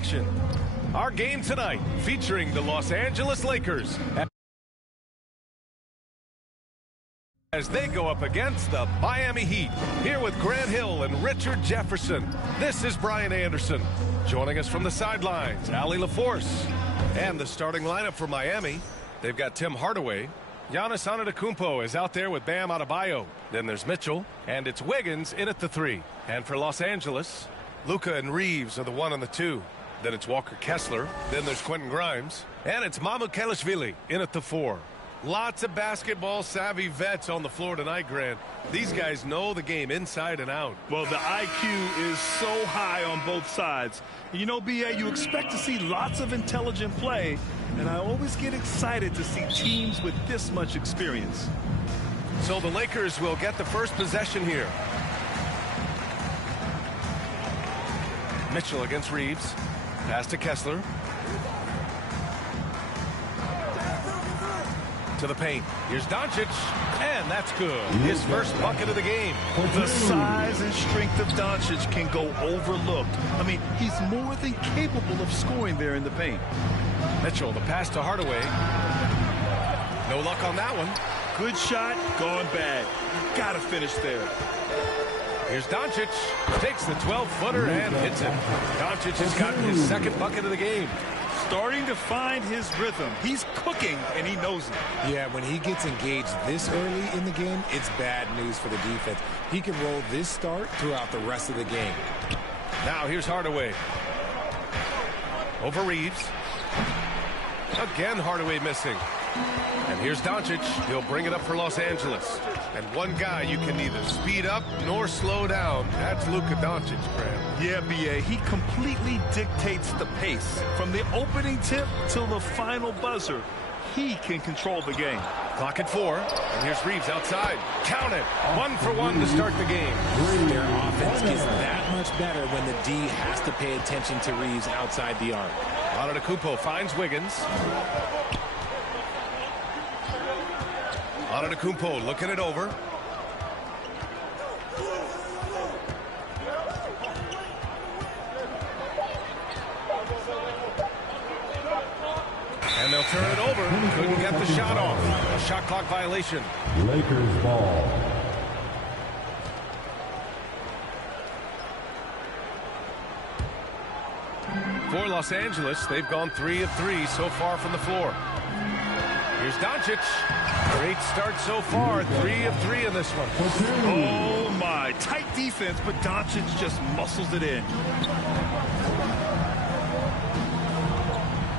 action. Our game tonight featuring the Los Angeles Lakers as they go up against the Miami Heat. Here with Grant Hill and Richard Jefferson, this is Brian Anderson. Joining us from the sidelines, Allie LaForce. And the starting lineup for Miami, they've got Tim Hardaway. Giannis Antetokounmpo is out there with Bam Adebayo. Then there's Mitchell, and it's Wiggins in at the 3. And for Los Angeles, Luka and Reeves are the 1 and the 2. Then it's Walker Kessler. Then there's Quentin Grimes. And it's Mamukelashvili in at the 4. Lots of basketball-savvy vets on the floor tonight, Grant. These guys know the game inside and out. Well, the IQ is so high on both sides. You know, B.A., you expect to see lots of intelligent play, and I always get excited to see teams with this much experience. So the Lakers will get the first possession here. Mitchell against Reeves. Pass to Kessler. To the paint. Here's Doncic, and that's good. His first bucket of the game. The size and strength of Doncic can go overlooked. I mean, he's more than capable of scoring there in the paint. Mitchell, the pass to Hardaway. No luck on that one. Good shot, gone bad. You gotta finish there. Here's Doncic. Takes the 12-footer and hits it. Doncic has gotten his second bucket of the game. Starting to find his rhythm. He's cooking, and he knows it. Yeah, when he gets engaged this early in the game, it's bad news for the defense. He can roll this start throughout the rest of the game. Now here's Hardaway. Over Reeves. Again, Hardaway missing. And here's Doncic. He'll bring it up for Los Angeles. And one guy you can neither speed up nor slow down. That's Luka Doncic, Grant. Yeah, B.A., he completely dictates the pace. From the opening tip till the final buzzer, he can control the game. Clock at 4. And here's Reeves outside. Count it. 1 for 1 to start the game. Their offense gets that much better when the D has to pay attention to Reeves outside the arc. Antetokounmpo finds Wiggins. Antetokounmpo looking it over. And they'll turn it over. Couldn't get the shot off. A shot clock violation. Lakers ball. For Los Angeles, they've gone 3 of 3 so far from the floor. Here's Doncic. Great start so far. 3 of 3 in this one. Oh, my. Tight defense, but Doncic just muscles it in.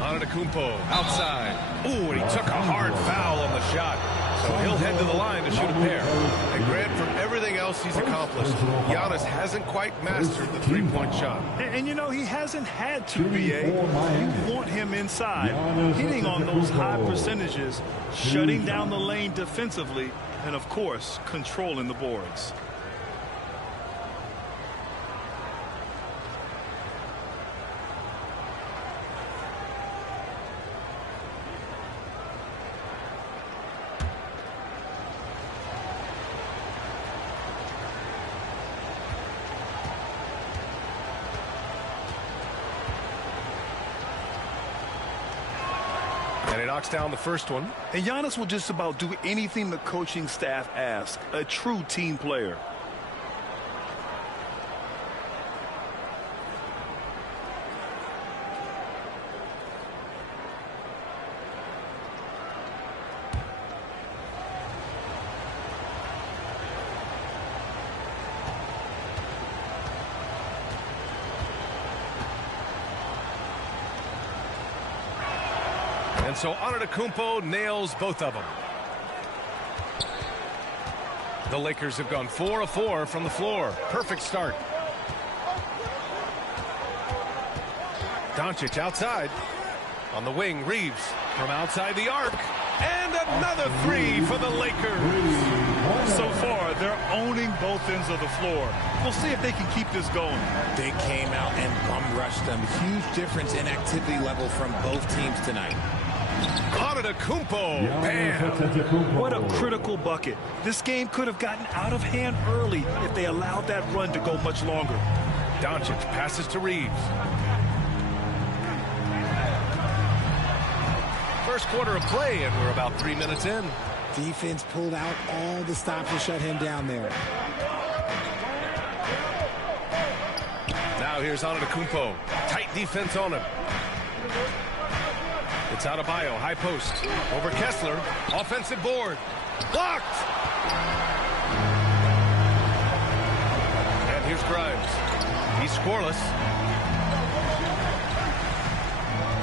Antetokounmpo outside. Ooh, and he took a hard foul on the shot. So he'll head to the line to shoot a pair. And Grant, from everything else he's accomplished, Giannis hasn't quite mastered the three-point shot. And you know, he hasn't had to, B.A. You want him inside, hitting on those high percentages, shutting down the lane defensively, and, of course, controlling the boards. And he knocks down the first one. And Giannis will just about do anything the coaching staff asks. A true team player. And so Antetokounmpo nails both of them. The Lakers have gone 4 of 4 from the floor. Perfect start. Doncic outside. On the wing, Reeves from outside the arc. And another 3 for the Lakers. So far, they're owning both ends of the floor. We'll see if they can keep this going. They came out and bum-rushed them. Huge difference in activity level from both teams tonight. Antetokounmpo, bam! What a critical bucket. This game could have gotten out of hand early if they allowed that run to go much longer. Doncic passes to Reeves. first quarter of play, and we're about 3 minutes in. Defense pulled out all the stops to shut him down there. Now here's Antetokounmpo. Tight defense on him. It's Adebayo, high post. Over Kessler. Offensive board. Blocked! And here's Grimes. He's scoreless.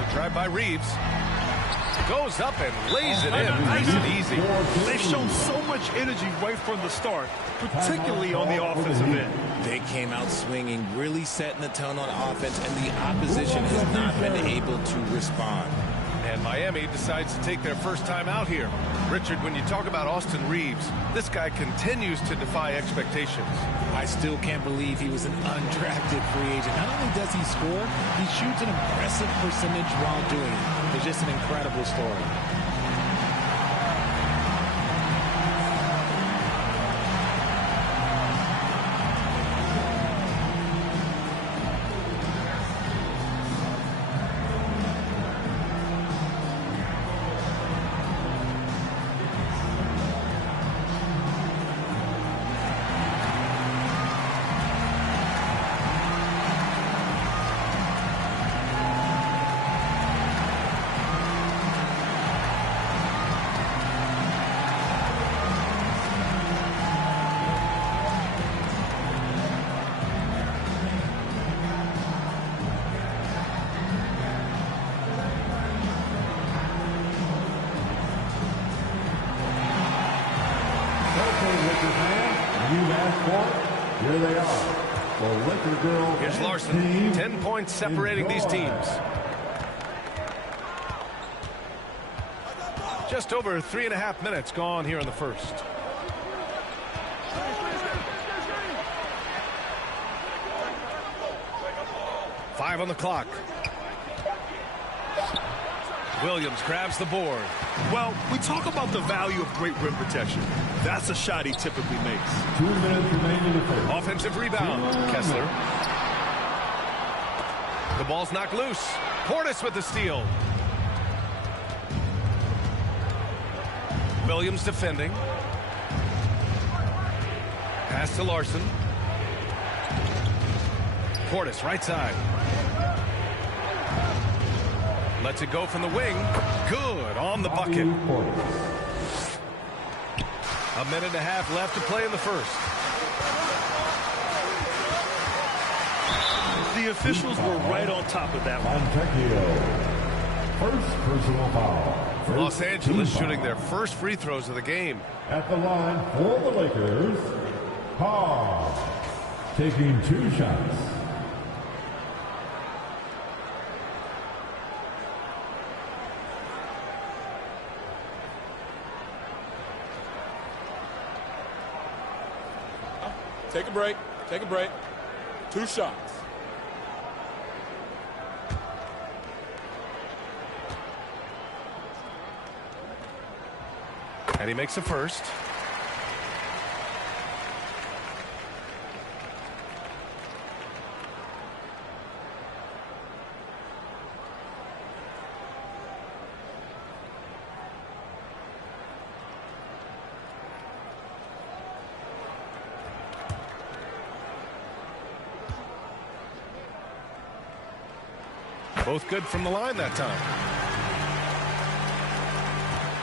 The drive by Reeves. Goes up and lays it in. Nice and easy. They've shown so much energy right from the start, particularly on the offensive end. They came out swinging, really setting the tone on offense, and the opposition has not been able to respond. And Miami decides to take their first time out here. Richard, when you talk about Austin Reeves, this guy continues to defy expectations. I still can't believe he was an undrafted free agent. Not only does he score, he shoots an impressive percentage while doing it. It's just an incredible story. Here they are. The Laker girl. Here's Larson. 10 points separating these teams. Just over 3.5 minutes gone here in the first. Five on the clock. Williams grabs the board. Well, we talk about the value of great rim protection. That's a shot he typically makes. 2 minutes remaining in the first. Offensive rebound. Kessler. The ball's knocked loose. Portis with the steal. Williams defending. Pass to Larson. Portis right side. Lets it go from the wing. Good on the bucket. 1.5 minutes left to play in the first. The officials were right on top of that one. First personal foul. Los Angeles shooting their first free throws of the game. At the line for the Lakers, Paul taking 2 shots. Take a break. Take a break. 2 shots. And he makes the first. Both good from the line that time.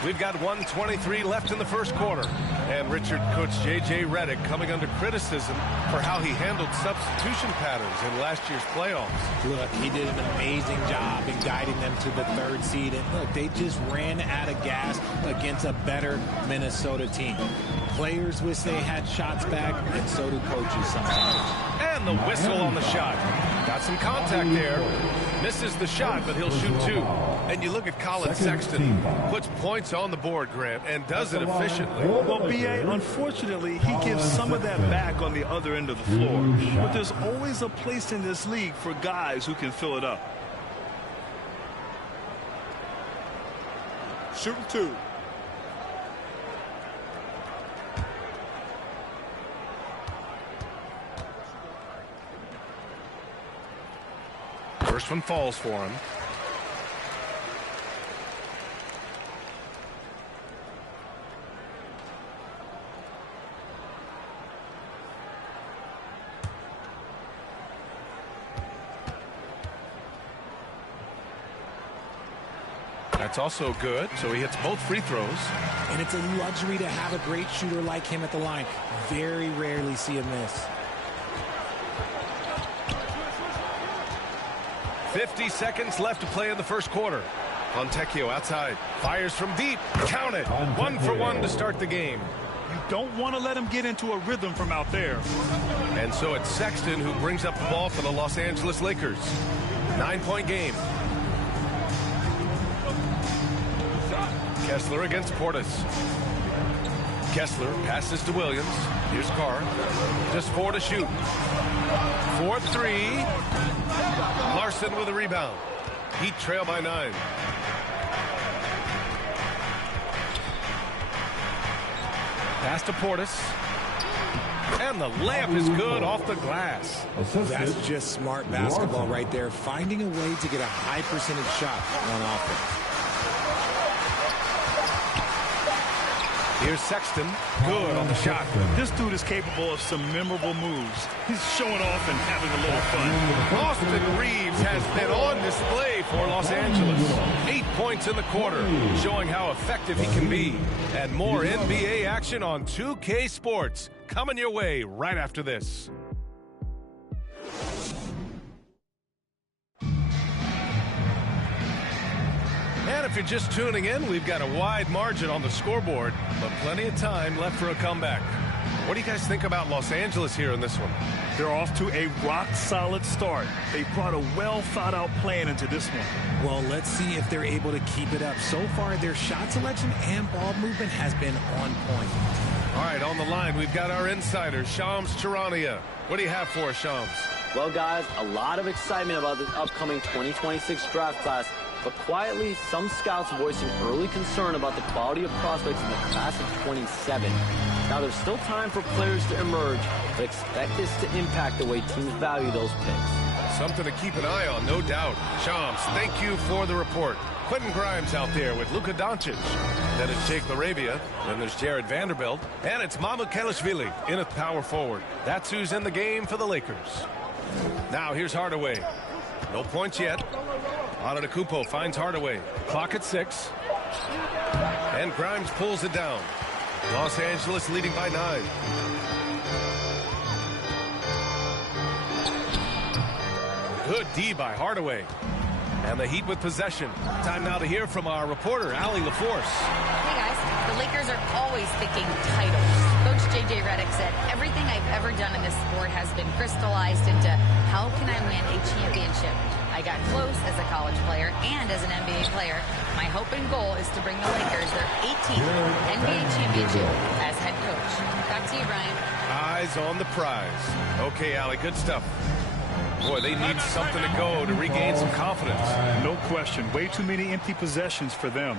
We've got 1:23 left in the first quarter. And Richard, Coach J.J. Redick coming under criticism for how he handled substitution patterns in last year's playoffs. Look, he did an amazing job in guiding them to the 3rd seed. And look, they just ran out of gas against a better Minnesota team. Players wish they had shots back, and so do coaches sometimes. And the whistle on the shot. Got some contact there. Misses the shot, but he'll shoot 2. And you look at Colin Sexton, puts points on the board, Grant, and does it efficiently. Well, B.A., unfortunately, he gives some of that back on the other end of the floor. But there's always a place in this league for guys who can fill it up. Shooting 2. First one falls for him. That's also good, so he hits both free throws. And it's a luxury to have a great shooter like him at the line. Very rarely see him miss. 50 seconds left to play in the first quarter. Fontecchio outside. Fires from deep. Count it. 1 for 1 to start the game. You don't want to let him get into a rhythm from out there. And so it's Sexton who brings up the ball for the Los Angeles Lakers. 9-point game. Kessler against Portis. Kessler passes to Williams. Here's Carr. Just 4 to shoot. 4-3. Larson with a rebound. Heat trail by 9. Pass to Portis. And the layup is good off the glass. That's just smart basketball right there. Finding a way to get a high percentage shot on offense. Here's Sexton. Good on the shot. This dude is capable of some memorable moves. He's showing off and having a little fun. Austin Reeves has been on display for Los Angeles. 8 points in the quarter, showing how effective he can be. And more NBA action on 2K Sports coming your way right after this. And if you're just tuning in, we've got a wide margin on the scoreboard, but plenty of time left for a comeback. What do you guys think about Los Angeles here in this one? They're off to a rock-solid start. They brought a well-thought-out plan into this one. Well, let's see if they're able to keep it up. So far, their shot selection and ball movement has been on point. All right, on the line, we've got our insider, Shams Charania. What do you have for us, Shams? Well, guys, a lot of excitement about this upcoming 2026 draft class, but quietly, some scouts voicing early concern about the quality of prospects in the class of 27. Now, there's still time for players to emerge, but expect this to impact the way teams value those picks. Something to keep an eye on, no doubt. Shams, thank you for the report. Quentin Grimes out there with Luka Doncic. Then it's Jake LaRavia. Then there's Jared Vanderbilt. And it's Mamu Kelishvili in at power forward. That's who's in the game for the Lakers. Now, here's Hardaway. No points yet. Antetokounmpo finds Hardaway. Clock at 6. And Grimes pulls it down. Los Angeles leading by 9. Good D by Hardaway. And the Heat with possession. Time now to hear from our reporter, Allie LaForce. Hey guys, the Lakers are always thinking titles. Coach J.J. Redick said, everything I've ever done in this sport has been crystallized into how can I win a championship. I got close as a college player and as an NBA player. My hope and goal is to bring the Lakers their 18th NBA championship as head coach. Back to you, Brian. Eyes on the prize. Okay, Allie, good stuff. Boy, they need something to go to regain some confidence. No question. Way too many empty possessions for them.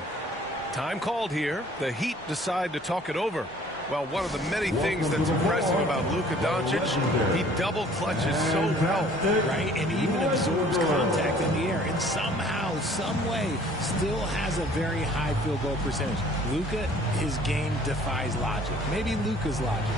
Time called here. The Heat decide to talk it over. Well, one of the many things that's impressive about Luka Doncic, he double clutches so well. Right, and even absorbs contact in the air. And somehow, some way, still has a very high field goal percentage. Luka, his game defies logic. Maybe Luka's logic.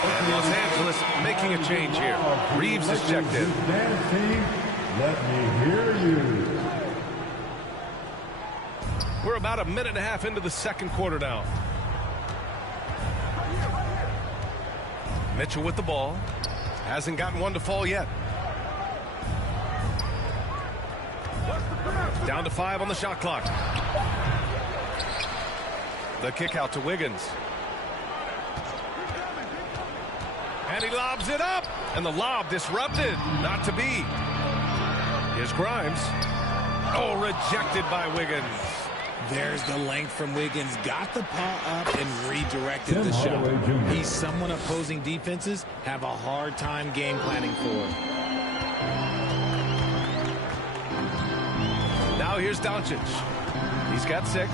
And Los Angeles making a change here. Reeves is checked in. Let me hear you. We're about a minute and a half into the second quarter now. Mitchell with the ball. Hasn't gotten one to fall yet. Down to 5 on the shot clock. The kick out to Wiggins. And he lobs it up. And the lob disrupted. Not to be. Here's Grimes. Oh, rejected by Wiggins. There's the length from Wiggins. Got the paw up and redirected the shot. He's someone opposing defenses have a hard time game planning for. Now here's Doncic. He's got 6.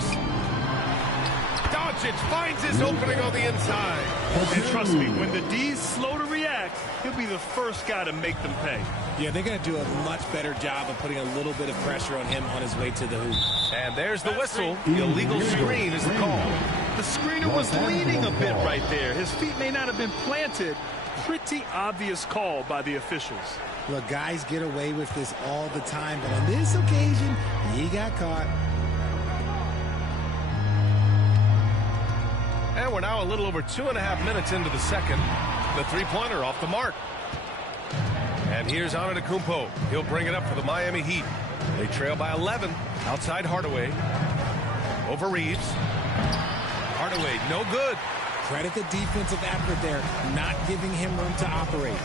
Doncic finds his opening on the inside. And trust me, when the D's slow to react, he'll be the first guy to make them pay. Yeah, they're going to do a much better job of putting a little bit of pressure on him on his way to the hoop. And there's the whistle. The illegal screen is the call. The screener was leaning a bit right there. His feet may not have been planted. Pretty obvious call by the officials. Look, guys get away with this all the time, but on this occasion, he got caught. And we're now a little over 2.5 minutes into the second. The three-pointer off the mark. And here's Antetokounmpo. He'll bring it up for the Miami Heat. They trail by 11. Outside Hardaway. Over Reeves. Hardaway, no good. Credit the defensive effort there, not giving him room to operate.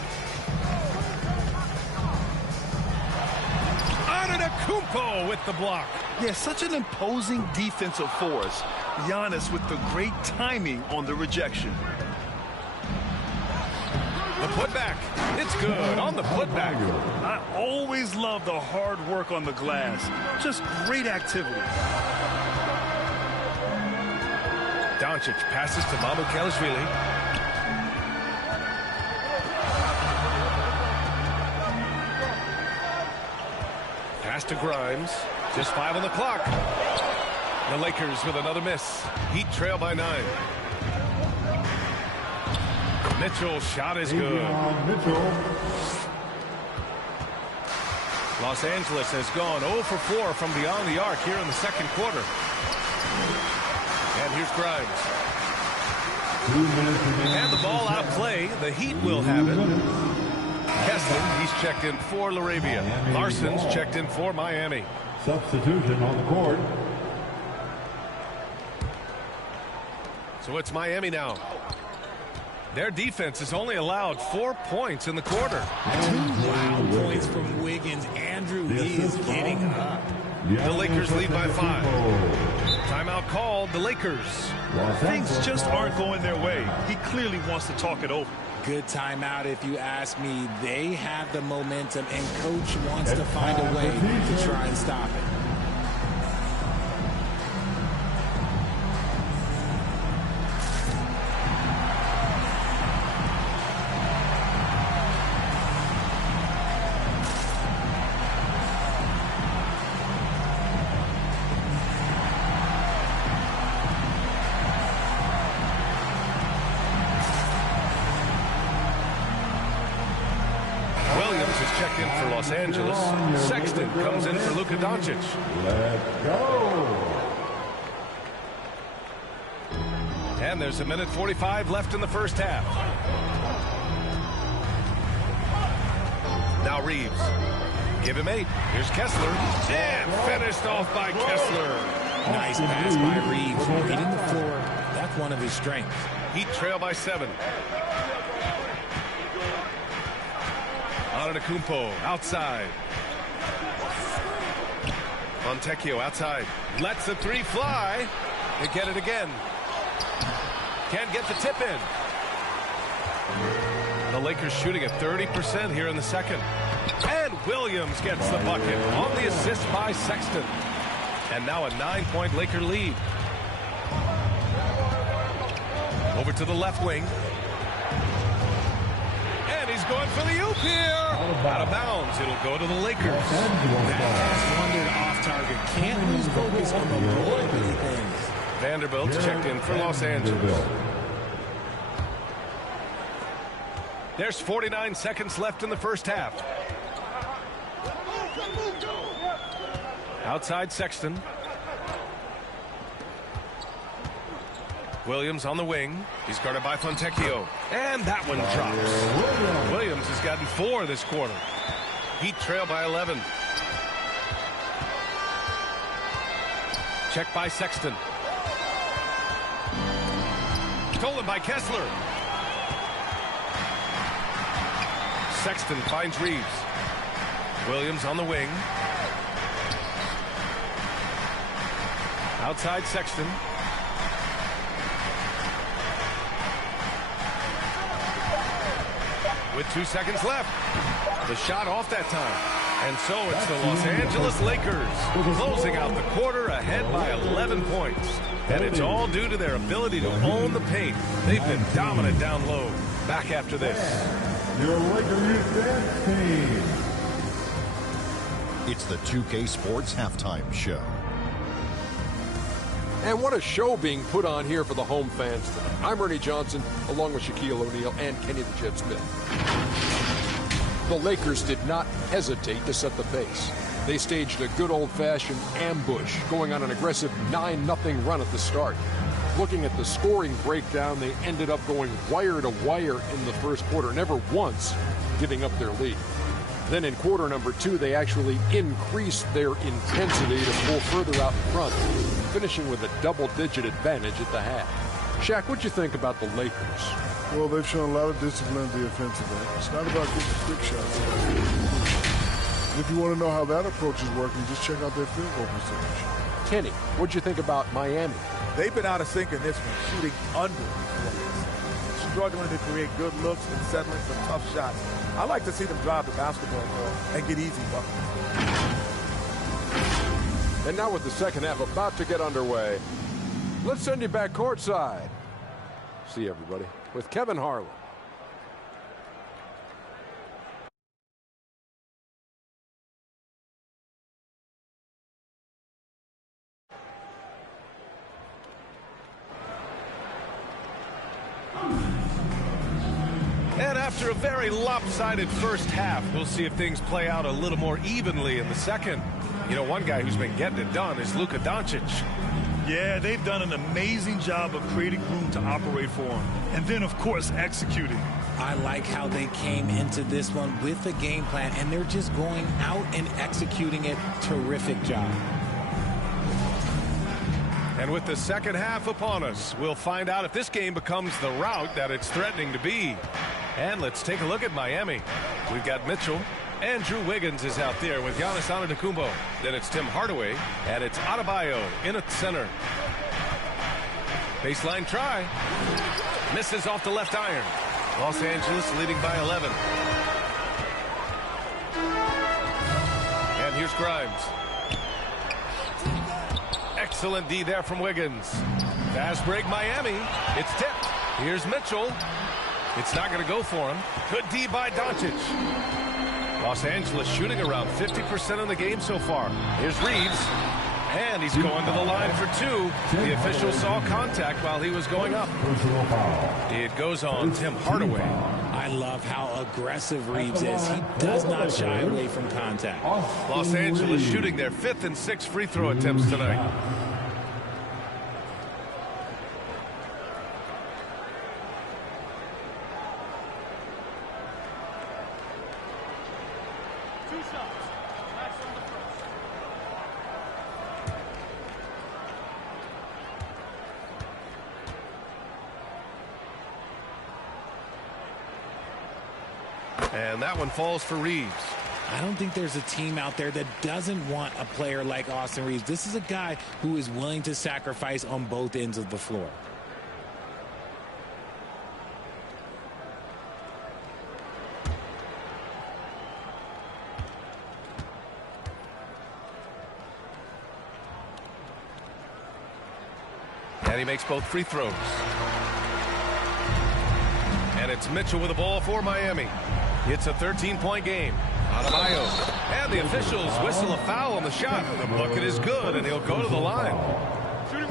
Antetokounmpo with the block. Yeah, such an imposing defensive force. Giannis with the great timing on the rejection. The putback. It's good on the putback. I always love the hard work on the glass. Just great activity. Doncic passes to Mamukelashvili. Pass to Grimes. Just 5 on the clock. The Lakers with another miss. Heat trail by 9. Mitchell's shot is good. Los Angeles has gone 0 for 4 from beyond the arc here in the second quarter. And here's Grimes. And the ball out play. The Heat will have it. Kessler, he's checked in for LaRavia. Larson's checked in for Miami. Substitution on the court. So it's Miami now. Their defense has only allowed 4 points in the quarter. 2 wild points from Wiggins. Andrew is getting up. The Lakers lead by 5. Timeout called. The Lakers. Things just aren't going their way. He clearly wants to talk it over. Good timeout if you ask me. They have the momentum, and coach wants to find a way to try and stop it. Checked in for Los Angeles. Sexton comes in for Luka Doncic. Let's go. And there's 1:45 left in the first half. Now Reeves. Give him 8. Here's Kessler. And finished off by Kessler. Nice pass by Reeves. Hitting the floor. That's one of his strengths. Heat trail by 7. Antetokounmpo outside. Fontecchio outside. Lets the 3 fly. They get it again. Can't get the tip in. The Lakers shooting at 30% here in the second. And Williams gets the bucket on the assist by Sexton. And now a 9-point Laker lead. Over to the left wing. And he's going for the oop here. Out of bounds. It'll go to the Lakers. That pass wandered off target. Can't lose focus on the little bitty things. Vanderbilt's checked in for Los Angeles. There's 49 seconds left in the first half. Outside Sexton. Williams on the wing. He's guarded by Fontecchio. And that one drops. Williams has gotten 4 this quarter. Heat trail by 11. Check by Sexton. Stolen by Kessler. Sexton finds Reeves. Williams on the wing. Outside Sexton. With 2 seconds left. The shot off that time. And so it's the Los Angeles Lakers closing out the quarter ahead by 11 points. And it's all due to their ability to own the paint. They've been dominant down low. Back after this. Your Laker Youth Dance Team. It's the 2K Sports Halftime Show. And what a show being put on here for the home fans tonight. I'm Ernie Johnson, along with Shaquille O'Neal and Kenny the Jet Smith. The Lakers did not hesitate to set the pace. They staged a good old-fashioned ambush, going on an aggressive 9-0 run at the start. Looking at the scoring breakdown, they ended up going wire to wire in the first quarter, never once giving up their lead. Then in quarter number 2, they actually increased their intensity to pull further out in front, finishing with a double-digit advantage at the half. Shaq, what'd you think about the Lakers? Well, they've shown a lot of discipline at the offensive end. It's not about getting quick shots. If you want to know how that approach is working, just check out their field goal percentage. Kenny, what'd you think about Miami? They've been out of sync in this one, shooting under. Struggling to create good looks and settling some tough shots. I like to see them drive the basketball and get easy buckets. And now with the second half about to get underway, let's send you back courtside. See you, everybody, with Kevin Harlan. And after a very lopsided first half, we'll see if things play out a little more evenly in the second. You know, one guy who's been getting it done is Luka Doncic. Yeah, they've done an amazing job of creating room to operate for him. And then, of course, executing. I like how they came into this one with a game plan, and they're just going out and executing it. Terrific job. And with the second half upon us, we'll find out if this game becomes the rout that it's threatening to be. And let's take a look at Miami. We've got Mitchell. Andrew Wiggins is out there with Giannis Antetokounmpo. Then it's Tim Hardaway, and it's Adebayo in at center. Baseline try. Misses off the left iron. Los Angeles leading by 11. And here's Grimes. Excellent D there from Wiggins. Fast break Miami. It's tipped. Here's Mitchell. It's not going to go for him. Good D by Doncic. Los Angeles shooting around 50% of the game so far. Here's Reeves. And he's going to the line for 2. The official saw contact while he was going up. It goes on Tim Hardaway. I love how aggressive Reeves is. He does not shy away from contact. Los Angeles shooting their 5th and 6th free throw attempts tonight. And that one falls for Reeves. I don't think there's a team out there that doesn't want a player like Austin Reeves. This is a guy who is willing to sacrifice on both ends of the floor. And he makes both free throws. And it's Mitchell with the ball for Miami. It's a 13-point game. Adebayo. And the officials whistle a foul on the shot. The bucket is good, and he'll go to the line.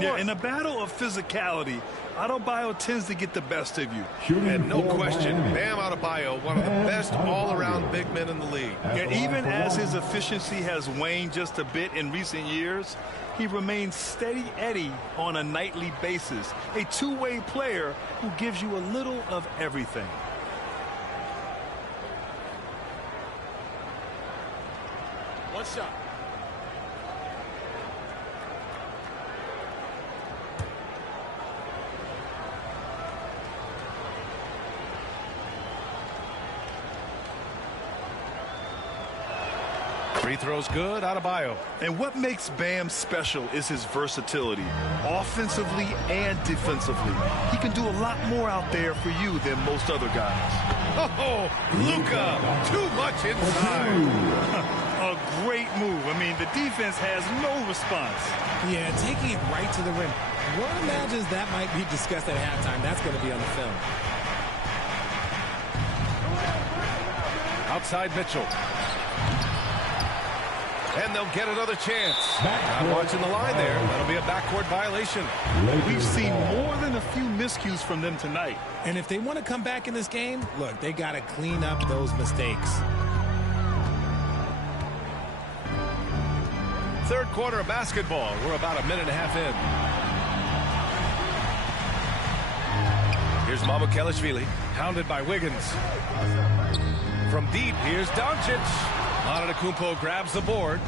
Yeah, in a battle of physicality, Adebayo tends to get the best of you. And no question, Bam Adebayo, one of the best all-around big men in the league. And even as his efficiency has waned just a bit in recent years, he remains steady Eddie on a nightly basis. A two-way player who gives you a little of everything. One shot. Free throw's good, Adebayo. And what makes Bam special is his versatility, offensively and defensively. He can do a lot more out there for you than most other guys. Oh, Luka, too much inside. A great move. I mean, the defense has no response. Yeah, taking it right to the rim. One imagines that might be discussed at halftime. That's going to be on the film. Outside Mitchell. And they'll get another chance. Not watching the line there. That'll be a backcourt violation. We've seen more than a few miscues from them tonight. And if they want to come back in this game, look, they got to clean up those mistakes. Third quarter of basketball. We're about a minute and a half in. Here's Mamukelashvili, hounded by Wiggins. From deep, here's Doncic. Antetokounmpo grabs the board.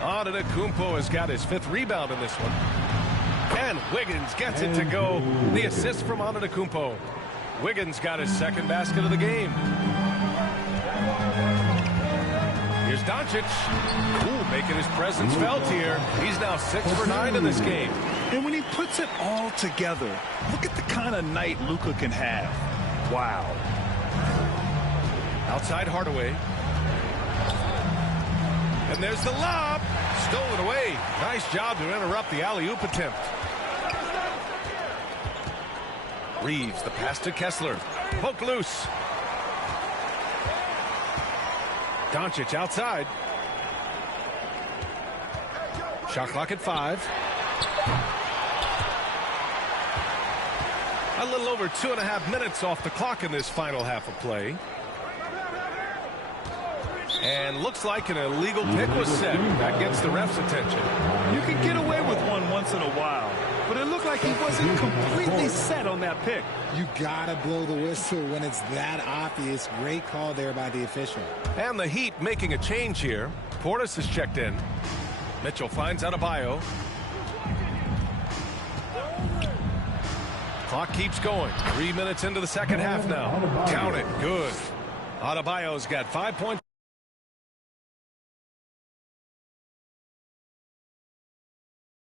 Antetokounmpo has got his 5th rebound in this one. And Wiggins gets it to go. The assist from Antetokounmpo. Wiggins got his 2nd basket of the game. Here's Doncic. Ooh, making his presence felt here. He's now 6 for 9 in this game. And when he puts it all together, look at the kind of night Luka can have. Wow. Outside Hardaway. And there's the lob. Stolen away. Nice job to interrupt the alley-oop attempt. Reeves, the pass to Kessler. Poke loose. Doncic outside. Shot clock at 5. A little over 2.5 minutes off the clock in this final half of play. And looks like an illegal pick was set. That gets the ref's attention. You can get away with one once in a while, but it looked like he wasn't completely set on that pick. You got to blow the whistle when it's that obvious. Great call there by the official. And the Heat making a change here. Portis is checked in. Mitchell finds Adebayo. Clock keeps going. 3 minutes into the second half now. Count it. Good. Adebayo's got 5 points.